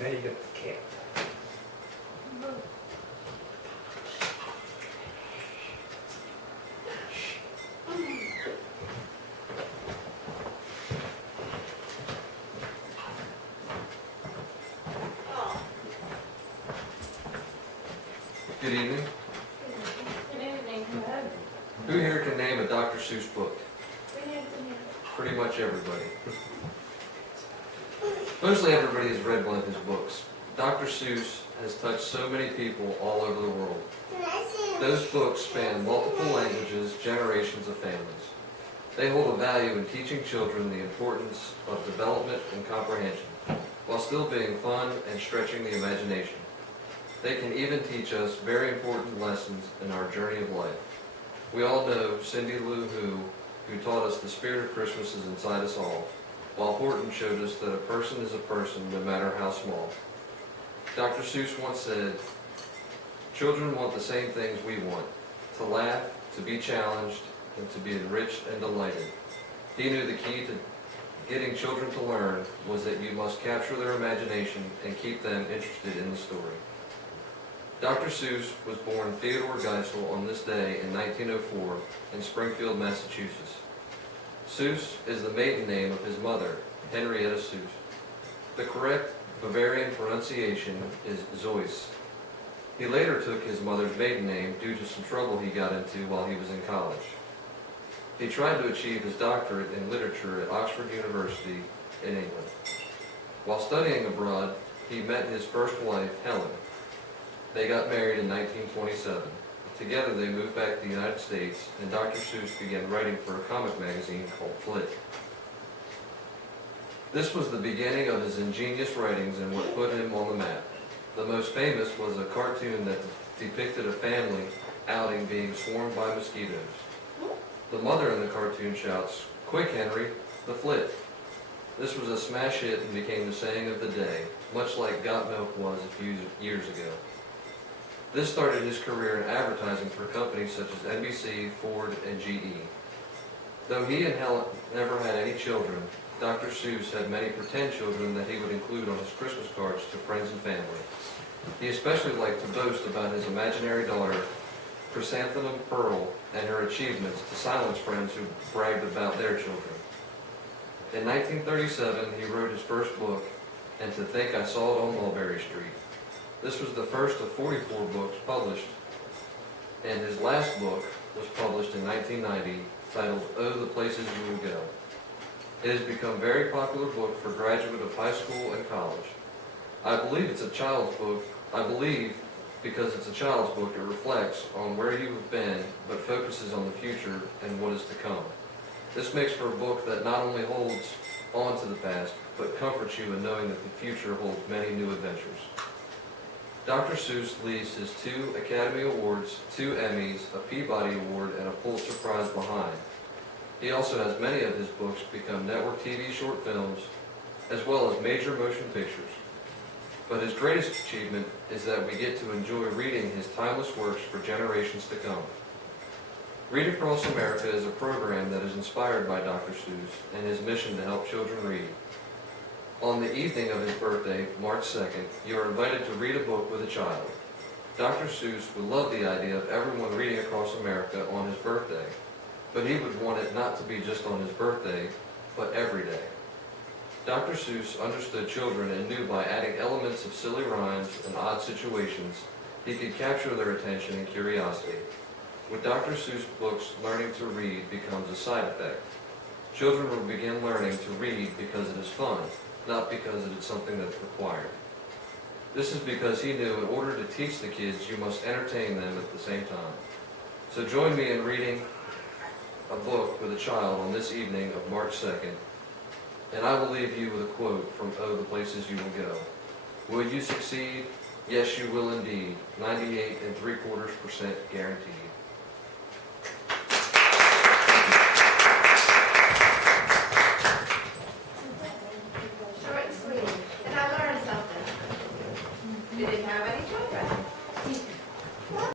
Now you got the cat. Good evening. Good evening. Who here can name a Dr. Seuss book? Pretty much everybody. Mostly everybody has read one of his books. Dr. Seuss has touched so many people all over the world. Those books span multiple languages, generations of families. They hold a value in teaching children the importance of development and comprehension, while still being fun and stretching the imagination. They can even teach us very important lessons in our journey of life. We all know Cindy Lou Who taught us the spirit of Christmas is inside us all, while Horton showed us that a person is a person no matter how small. Dr. Seuss once said, "Children want the same things we want, to laugh, to be challenged, and to be enriched and delighted." He knew the key to getting children to learn was that you must capture their imagination and keep them interested in the story. Dr. Seuss was born Theodore Geisel on this day in 1904 in Springfield, Massachusetts. Seuss is the maiden name of his mother, Henrietta Seuss. The correct Bavarian pronunciation is Zeus. He later took his mother's maiden name due to some trouble he got into while he was in college. He tried to achieve his doctorate in literature at Oxford University in England. While studying abroad, he met his first wife, Helen. They got married in 1927. Together they moved back to the United States, and Dr. Seuss began writing for a comic magazine called Flit. This was the beginning of his ingenious writings and what put him on the map. The most famous was a cartoon that depicted a family outing being swarmed by mosquitoes. The mother in the cartoon shouts, "Quick, Henry, the Flit." This was a smash hit and became the saying of the day, much like Got Milk was a few years ago. This started his career in advertising for companies such as NBC, Ford, and GE. Though he and Helen never had any children, Dr. Seuss had many pretend children that he would include on his Christmas cards to friends and family. He especially liked to boast about his imaginary daughter, Chrysanthemum Pearl, and her achievements to silence friends who bragged about their children. In 1937, he wrote his first book, And to Think I Saw It on Mulberry Street. This was the first of 44 books published, and his last book was published in 1990, titled Oh, the Places You Will Go. It has become a very popular book for graduates of high school and college. I believe it's a child's book. I believe because it's a child's book, it reflects on where you have been, but focuses on the future and what is to come. This makes for a book that not only holds on to the past, but comforts you in knowing that the future holds many new adventures. Dr. Seuss leaves his 2 Academy Awards, 2 Emmys, a Peabody Award, and a Pulitzer Prize behind. He also has many of his books become network TV short films, as well as major motion pictures. But his greatest achievement is that we get to enjoy reading his timeless works for generations to come. Read Across America is a program that is inspired by Dr. Seuss and his mission to help children read. On the evening of his birthday, March 2nd, you are invited to read a book with a child. Dr. Seuss would love the idea of everyone reading Across America on his birthday, but he would want it not to be just on his birthday, but every day. Dr. Seuss understood children and knew by adding elements of silly rhymes and odd situations, he could capture their attention and curiosity. With Dr. Seuss books, learning to read becomes a side effect. Children will begin learning to read because it is fun, not because it is something that's required. This is because he knew in order to teach the kids, you must entertain them at the same time. So join me in reading a book with a child on this evening of March 2nd, and I will leave you with a quote from Oh, the Places You Will Go. Will you succeed? Yes, you will indeed. 98.75% guaranteed.